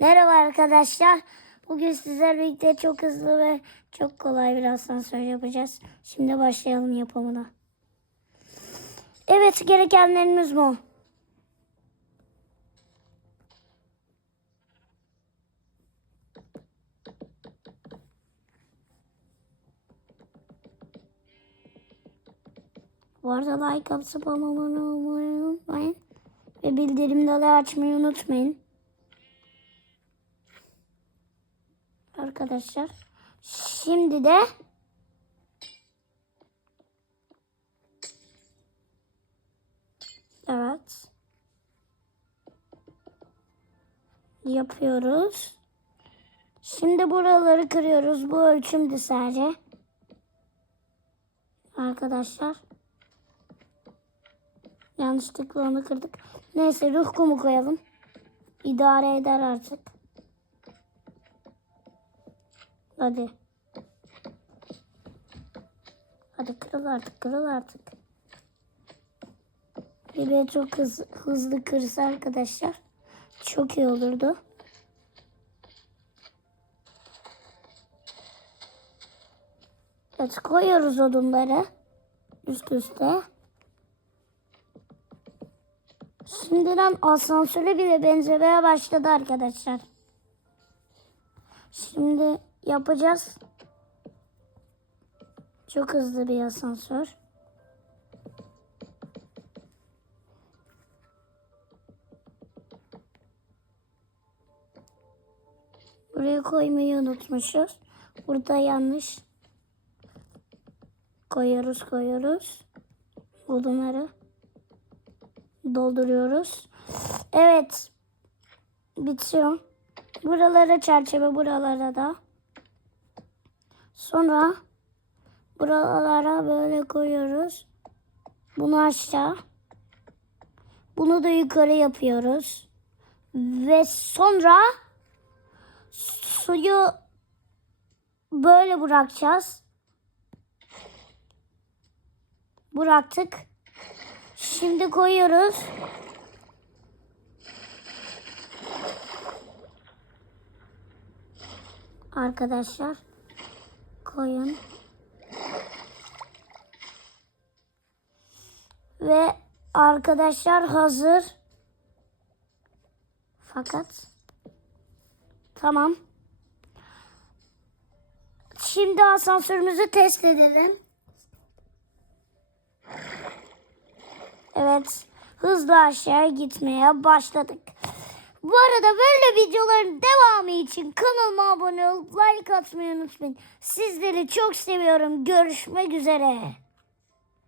Merhaba arkadaşlar. Bugün sizlerle birlikte çok hızlı ve çok kolay bir asansör yapacağız. Şimdi başlayalım yapımına. Evet gerekenlerimiz bu. Bu arada like atıp abone olmayı unutmayın. Ve bildirimleri açmayı unutmayın. Arkadaşlar. Şimdi de Evet. Yapıyoruz. Şimdi buraları kırıyoruz. Bu ölçümdü sadece. Arkadaşlar. Yanlışlıkla onu kırdık. Neyse ruh kumu koyalım. İdare eder artık. Hadi. Hadi kırıl artık kırıl artık. Bir çok hız, hızlı kırsa arkadaşlar. Çok iyi olurdu. Evet koyuyoruz odunları. Üst üste. Şimdiden asansöre bile benzemeye başladı arkadaşlar. Şimdi yapacağız. Çok hızlı bir asansör. Buraya koymayı unutmuşuz. Burada yanlış. Koyuyoruz koyuyoruz. Odunları dolduruyoruz. Evet. Bitiyor. Buralara çerçeve buralara da. Sonra buralara böyle koyuyoruz. Bunu aşağı. Bunu da yukarı yapıyoruz. Ve sonra suyu böyle bırakacağız. Bıraktık. Şimdi koyuyoruz. Arkadaşlar koyun. Ve arkadaşlar hazır. Fakat tamam. Şimdi asansörümüzü test edelim. Evet. Hızlı aşağı gitmeye başladık. Bu arada böyle videoların devamı için kanalıma abone olup like atmayı unutmayın. Sizleri çok seviyorum. Görüşmek üzere.